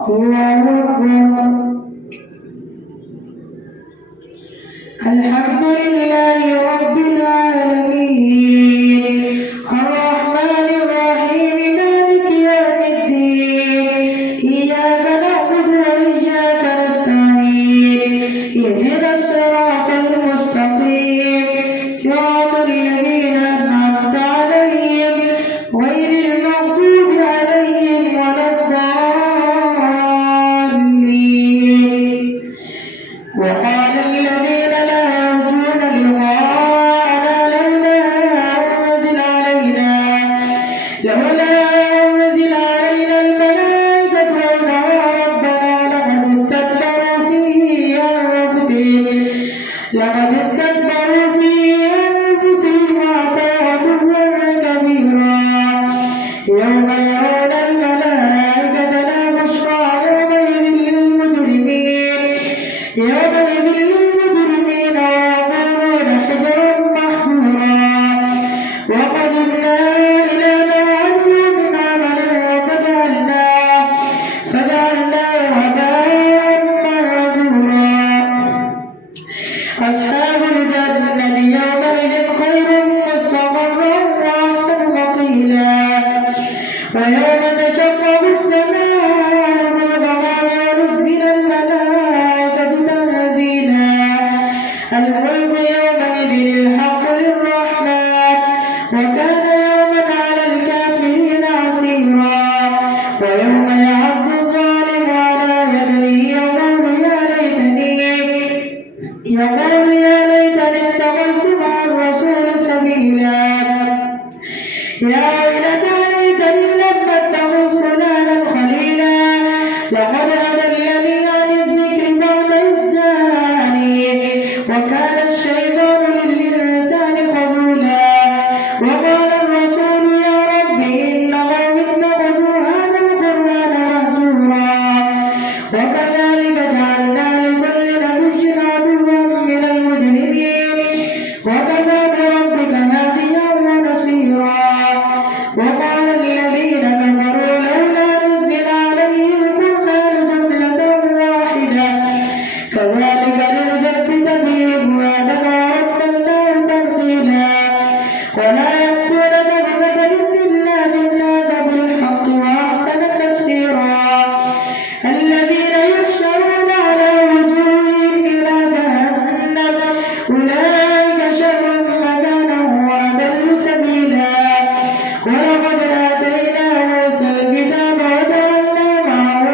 الله أكبر. الحمد لله رب العالمين الرحمن الرحيم مالك يوم الدين إياك نعبد وإياك نستعين اهدنا الصراط المستقيم صراط الذين أنعمت عليهم غير المغضوب عليهم ولا الضالين. وقال الذين لا يرجون لقاءنا لولا أنزل علينا الملائكة أو نرى ربنا لقد استكبروا في أنفسهم وعتوا عتوا كبيرا. يوم يرون الملائكة لا بشرى يومئذ للمجرمين ويقولون حجرا محجورا. وقدمنا إلى ما عملوا من عمل فجعلناه هباء منثورا. أصحاب الجنة يومئذ خير مستقرا وأحسن مقيلا. ويوم تشقق السماء بالغمام ونزل الملائكة تنزيلا. الملك يومئذ الحق للرحمن وكان يوما على الكافرين عسيرا. ويوم يعض الظالم على يديه يقول يا ليتني اتخذت مع الرسول سبيلا. يا ويلتى ليتني لم اتخذ فلانا خليلا لقد أضلني عن الذكر بعد إذ جاءني وكان الشيطان للإنسان خذولا. وقال الرسول يا رب إن قومي اتخذوا هذا القرآن مهجورا. وكذلك جعلنا لكل نبي عدوا من المجرمين وكفى بربك هاديا ونصيرا. وقال الذين كفروا لولا نزل عليه القرآن جملة واحدة كذلك لنثبت به فؤادك ورتلناه ترتيلا. ولا يأتونك بمثل إلا جئناك بالحق وأحسن تفسيرا. الذين يحشرون على وجوههم إلى جهنم أولئك شر مكانا وأضل سبيلا. ولقد آتينا موسى الكتاب وجعلنا معه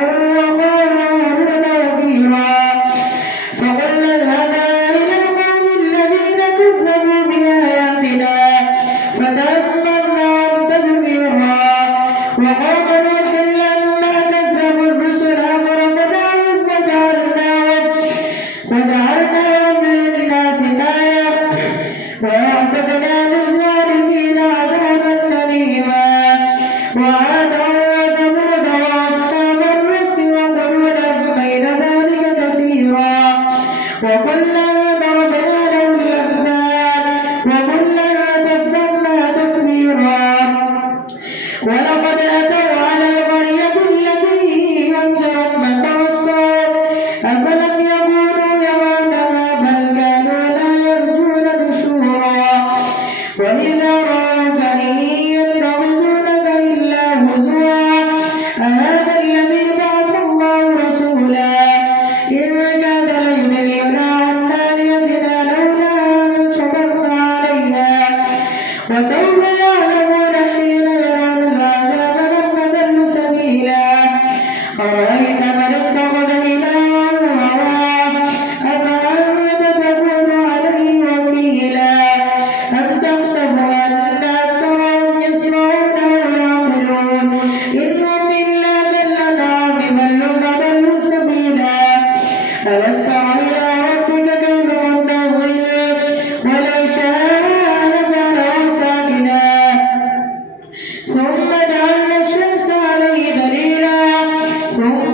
هارون وزيرا. فقلنا اذهبا إلى القوم الذين كذبوا بآياتنا فدمرناهم تدميرا. وقوم نوح لما كذبوا الرسل أغرقناهم وجعلناهم للناس آية وأعتدنا للظالمين عذابا أليما. وعادا وثمود وأصحاب الرس وقرونا بين ذلك كثيرا. وكلا ضربنا له الأمثال وكلا تبرنا تتبيرا. ولقد أتوا على القرية التي أنجرت مطر السوء أفلم يكونوا يرونها بل كانوا لا يرجون نشورا. وإذا رأوك إن يتخذونك إلا هزوا أهذا الذي بعث الله رسولا. إن كاد ليضلنا عن آلهتنا لولا أن صبرنا عليها. وسوف يعلمون حين يرون العذاب من أضل سبيلا. أرأيت من اتخذ إلهه هواه أفأنت تكون عليه وكيلا. أم تحسب أن أكثرهم يسمعون ويعقلون إنهم إلا كالأنعام بل هم أضل سبيلا. ألم تر إلى ربك كيف مد الظل ولو شاء لجعله ساكنا ثم جعلنا الشمس عليه دليلا ثم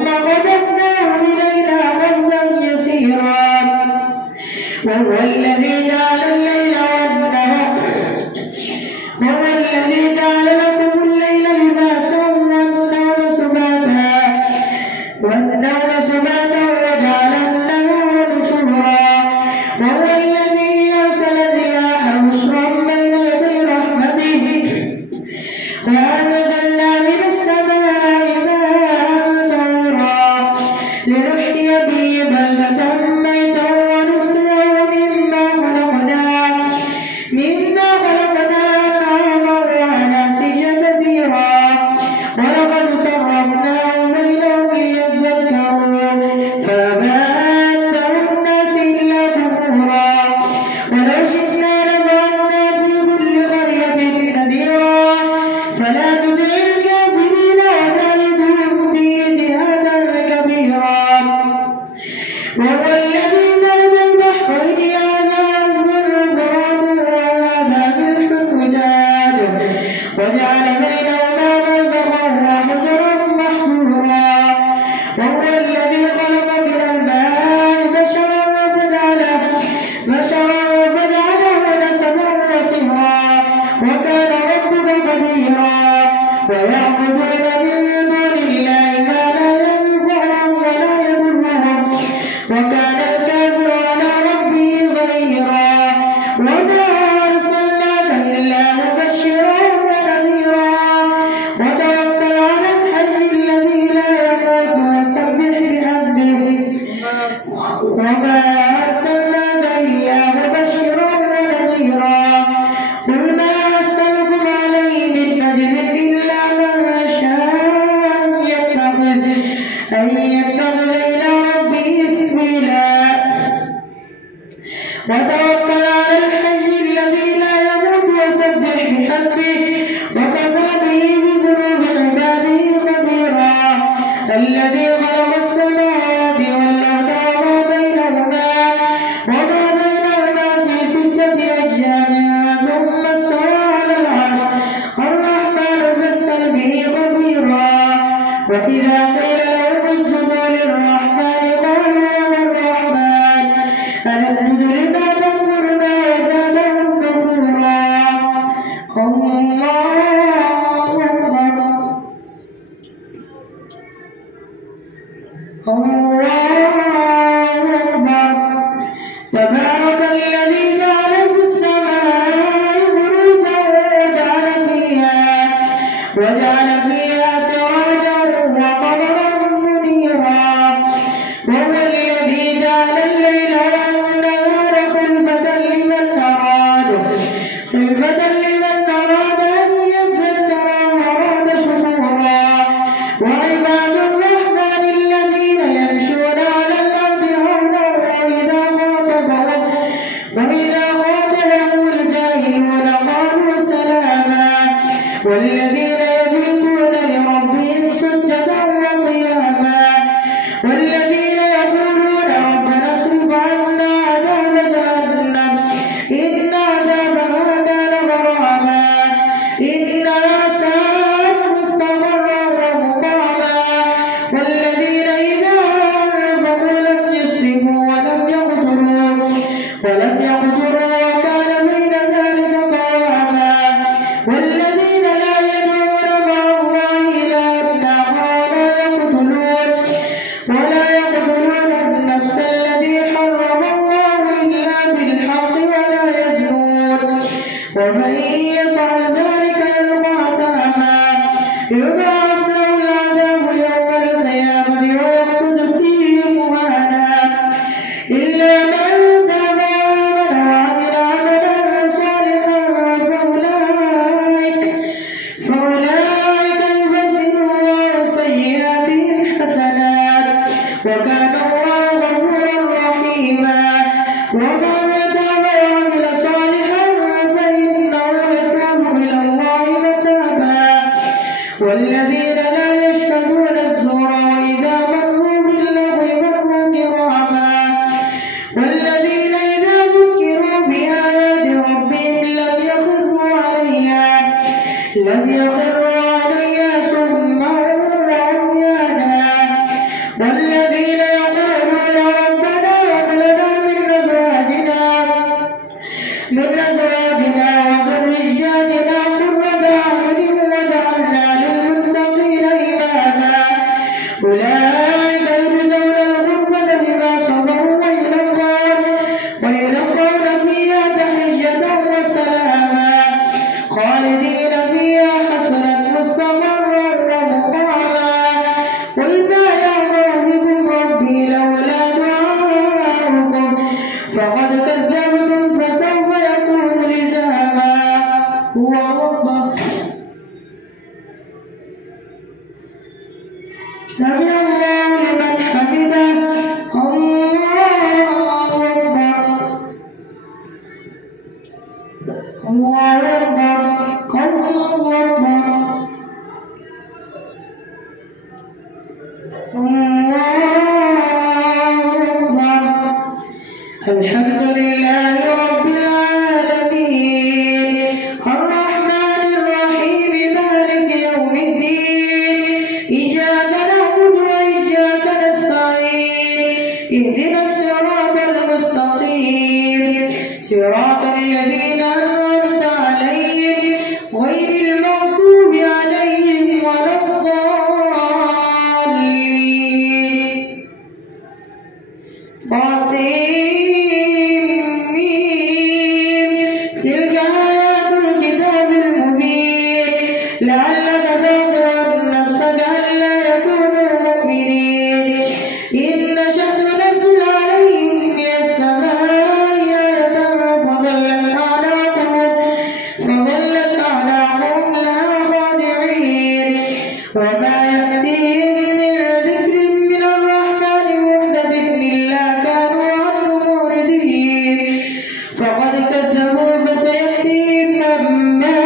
والنوم سباتا وجعل النهار نشورا وهو الذي أرسل الرياح بشرا بين يدي رحمته وأنزلنا من السماء ماء طهورا لنحيي به بلدة ميتا ونسقيه مما خلقنا أنعاما وأناسيا كثيرا ولقد صرفناه بينهم ليذكروا فأبى أكثر الناس إلا كفورا ولو شئنا لجعلنا في كل قرية نذيرا فلا تطع الكافرين وجاهدهم به جهادا كبيرا وهو الذي مرج البحرين هذا عذب فرات وهذا ملح أجاج وجعل بينهما برزخا وحجرا محجورا وهو الذي خلق من الماء بشرا وفجعله نسبا وصهرا وكان ربك قديرا ويعبدون من دون الله ما لا ينفعهم ولا يضرهم وكان الكافر على ربه ظهيرا وما أرسلناك إلا مبشرا ونذيرا وتوكل على الحي الذي لا يموت وسبح بحمده وما أرسلناك إلا مبشرا ونذيرا قل ما أسألكم عليه من أجر إلا من شاء أن يتخذ إلى ربه سبيلا وتوكل على الحي الذي لا يموت وسبح بحمده وكفى به بذنوب عباده خبيرا الذي خلق السماوات والأرض وما بينهما في 6 أيام ثم استوى على العرش الرحمن فاسأل به خبيرا وإذا قيل لهم اسجدوا للرحمن قالوا وما الرحمن أنسجد لما تأمرنا وزادهم نفورا الله أكبر تبارك الذي جعل في السماء بروجا وجعل فيها سراجا وقمرا منيرا وهو الذي جعل الليل والنهار خلفة لمن أراد أن يذكر وأراد شكورا وعباد الرحمن الذين يمشون على الأرض هونا وإذا خاطبهم الجاهلون قالوا سلاما والذين يبيتون لربهم سجدا وقياما والذين يقولون ربنا اصرف عنا عذاب جهنم إن عذابها كان غراما إنها ساءت مستقرا ومقاما والذين إذا أنفقوا لم يسرفوا ولم يقتروا وكان بين ذلك قواما والذين لا يدعون مع الله إلها آخر ولا يقتلون النفس التي حرم الله إلا بالحق ولا يزنون ومن يفعل ذلك يلقى أثاما يضاعف له العذاب يوم القيامة ويخلد فيه مهانا إلا من تاب وآمن وعمل عملا صالحا فأولئك يبدل الله سيئاتهم حسنات وكان الله غفورا رحيما ومن تاب وعمل صالحا فإنه يتوب إلى الله متابا والذين لا يشهدون الزور وإذا مروا باللغو مروا كراما والذين إذا ذكروا بآيات ربهم لم يخروا عليها صما وعميانا والذين سمع الله لمن حمده الله أكبر الله أكبر الله أكبر الحمد لله رب العالمين الرحمن الرحيم مالك يوم الدين إياك نعبد وإياك نستعين اهدنا الصراط المستقيم صراط الذين أنعمت عليهم غير المغضوب عليهم ولا الضالين. تلك آيات الكتاب المبين لعلك باخع نفسك ألا يكونوا مؤمنين إن نشأ ننزل عليهم من السماء آية فظلت أعناقهم لها خاضعين وما يأتيهم من ذكر من الرحمن محدث إلا كانوا عنه معرضين فقد كذبوا فسيأتيهم ما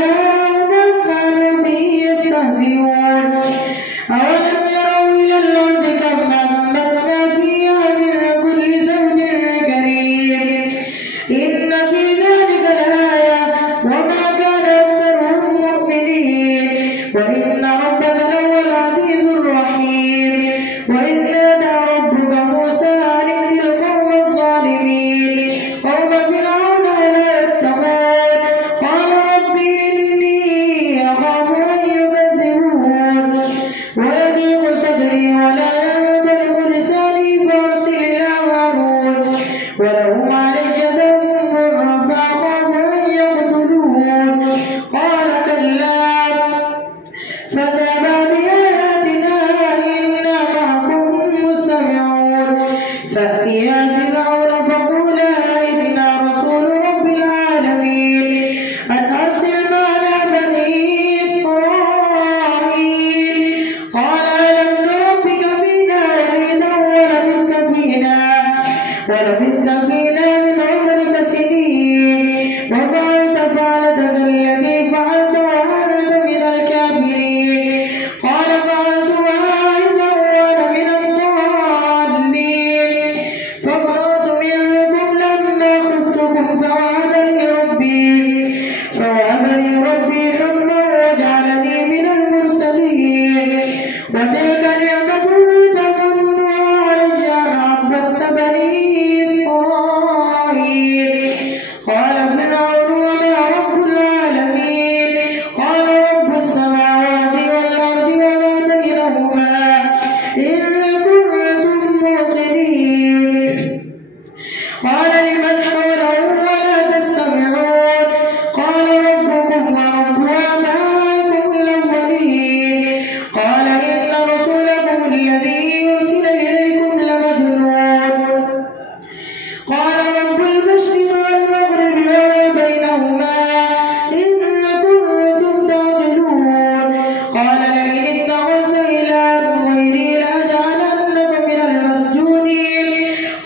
كانوا به يستهزئون أولم يروا إلى الأرض كم أنبتنا فيها من كل زوج كريم إن في ذلك لآية وما كان أكثرهم مؤمنين وإن ربك لهو العزيز الرحيم وإذ نادى ربك موسى أن ائت القوم الظالمين قوم فرعون ألا يتقون قال رب إني أخاف أن يكذبون ويضيق صدري ولا ينطلق لساني فأرسل إلى هارون ولهم علي ذنب فأخاف أن يقتلون قال كلا فاذهبا بآياتنا إنا معكم مستمعون فأتيا فرعون فقولا إنا رسول رب العالمين أن أرسل معنا بني إسرائيل قال ألم نربك فينا وليدا ولبثت فينا من عمرك سنين وفعلت فعلتك التي فعلت وأنت من الكافرين قال فعلتها إذا وأنا من الضالين ففررت منكم لما خفتكم فوهب لي ربي حكما وجعلني من المرسلين وتلك نعمة تمنها علي أن عبدت بني إسرائيل قال فرعون وما رب العالمين قال رب السماوات والأرض وما بينهما إن كنتم موقنين قال لمن حوله ولا تستمعون قال ربكم ورب آبائكم الأولين قال إن رسولكم الذي يرسل إليكم لمجنون قال رب المشرق والمغرب وما بينهما إن كنتم تعقلون قال لئن اتخذت إلها غيري لأجعلنك من المسجونين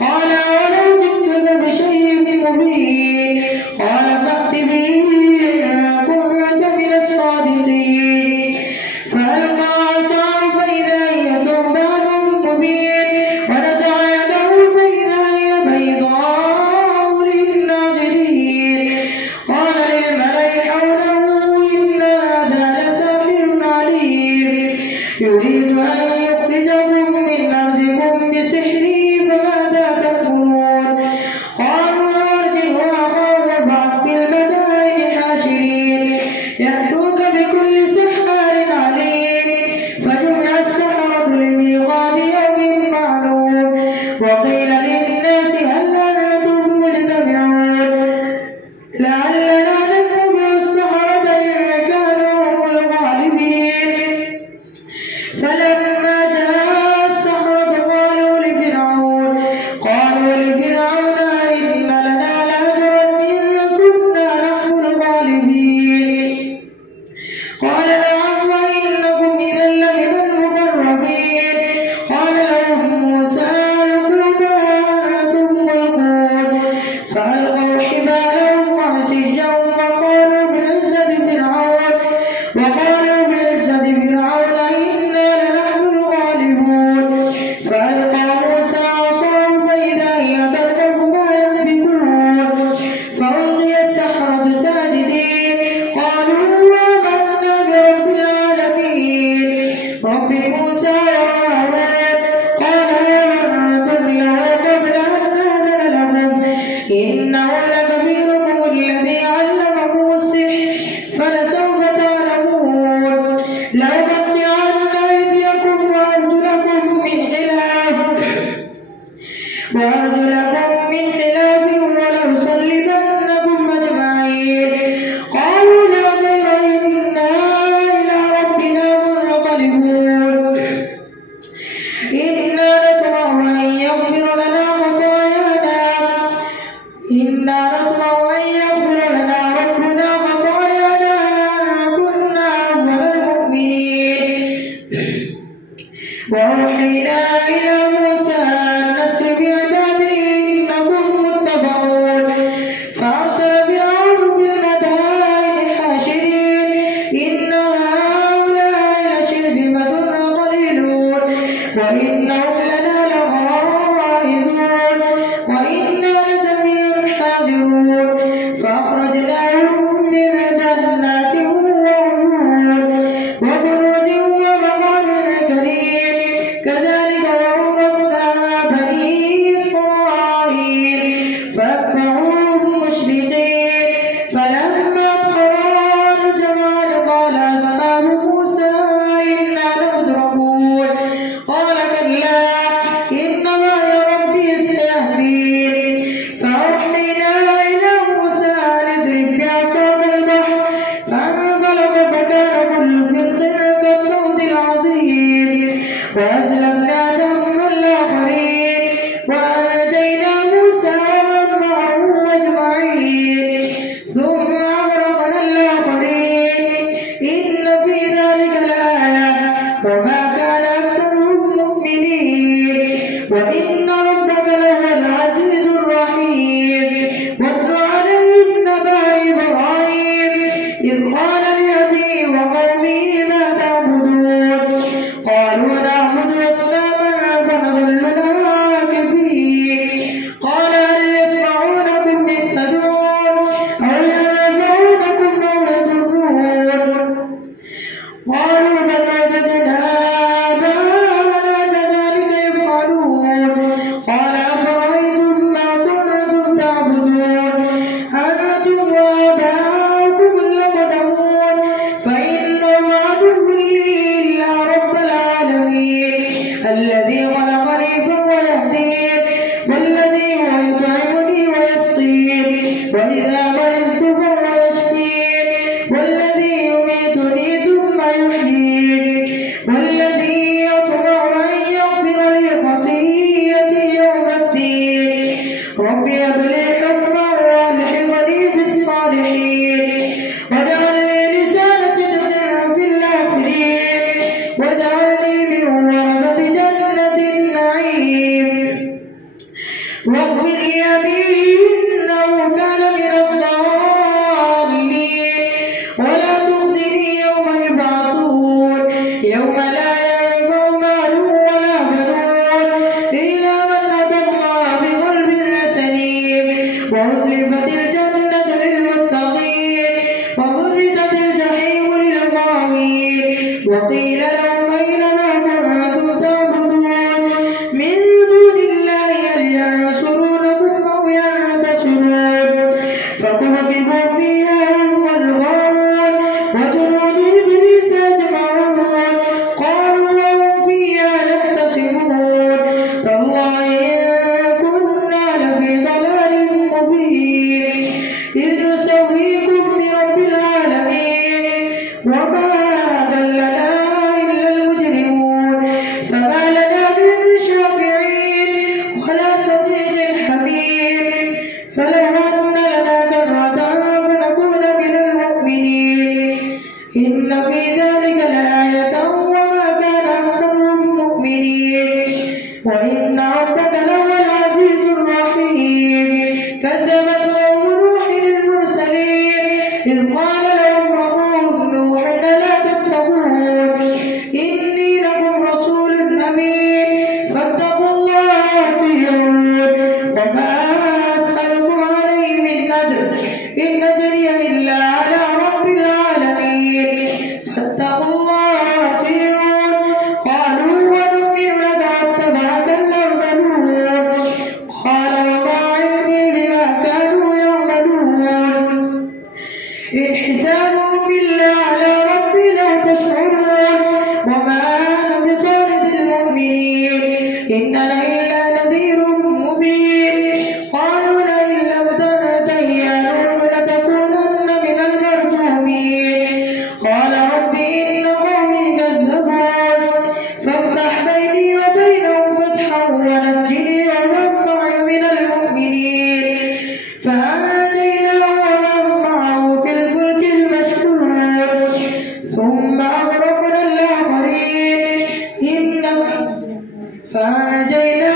قال ولو جئتك بشيء مبين قال فأت به إن كنت من الصادقين فألقى عصاه فإذا هي ثعبان مبين ونزع يده فإذا هي بيضاء للناظرين قال للملأ حوله إن هذا لساحر عليم يريد أن يخرجكم من أرضكم بسحره فماذا تأمرون قالوا أرجه وأخاه وابعث في المدائن حاشرين يأتوك بكل سحار عليم فجمع السحرة لميقات إنا نطمع أن يغفر لنا خطايانا ربنا خطايانا كنا أول المؤمنين. وأوحينا إلى موسى أن أسر بعبادي إنكم متبعون فأرسل فرعون في المدائن حاشرين إن هؤلاء لشرذمة قليلون وإنهم لنا لغائظون وإنا لجميع حاذرون فأخرجناهم من جنات وعيون وكنوز ومقام كريم كذلك وأورثنا بني إسرائيل فأتبعوهم مشرقين فلما ترى الجمعان قال أصحاب موسى إنا لمدركون قال كلا إن معي ربي سيهدين فأوحينا إلى موسى أن اضرب بعصاك البحر فانفلق فكان كل فرق كالطود العظيم وأزلفنا ثم الآخرين وأنجينا موسى ومن معه أجمعين ثم أغرقنا الآخرين إن في ذلك لآية وما كان أكثرهم مؤمنين وإن ربك لهو العزيز الرحيم. واتل عليهم نبأ إبراهيم إذ قال لأبيه وقومه ما تعبدون قالوا نعبد أصناما فنظل لها عاكفين قال هل يسمعونكم إذ تدعون أو ينفعونكم أو يضرون قالوا بل وجدنا آباءنا كذلك يفعلون قال أفرأيتم ما كنتم تعبدون أنتم وآباؤكم الأقدمون فإنهم عدو لي إلا رب العالمين الذي خلقني فهو يهدين والذي هو يطعمني ويسقين وإذا مرضت فهو يشفين والذي يميتني ثم يحيين والذي يطمع أن يغفر لي خطيئتي يوم الدين رب هب لي حكما وألحقني بالصالحين واجعل لي لسان صدق في الآخرين واجعلني من ورثة جنة النعيم واغفر لأبي إنه كان من الضالين ولا تخزني يوم يبعثون يوم لا ينفع مال ولا بنون إلا من أتى الله بقلب سليم وأزلفت الجنة للمتقين وبرزت الجحيم للغاوين وقيل لهم أين ما كنتم تعبدون من دون الله هل ينصرونكم أو ينتصرون فكبكبوا فيها هم والغاوون وجنود إبليس أجمعون قالوا وهم فيها يختصمون تالله إن كنا لفي ضلال مبين إذ نسويكم برب العالمين وما أضلنا إلا المجرمون فما لنا من شافعين ولا صديق حميم فلو أن لنا كرة فنكون من المؤمنين إن في ذلك لآية وما كان أكثرهم مؤمنين وإن ربك لهو العزيز الرحيم. كذبت قوم نوح المرسلين إذ قال لهم أخوهم نوح ألا تتقون إني لكم رسول أمين فاتقوا الله وأطيعون وما أسألكم عليه من أجر إن أجري إلا على رب العالمين فاتقوا الله وأطيعون قالوا ونؤمن لك واتبعك الأرذلون قال وما علمي بما كانوا يعملون إن حسابهم إلا على ربي لو تشعرون وما أنا بطارد المؤمنين إن أنا إلا نذير مبين قالوا لئن لم تنته يا نوح لتكونن من المرجومين قال رب إن قومي كذبون فافتح بيني فأنجيناه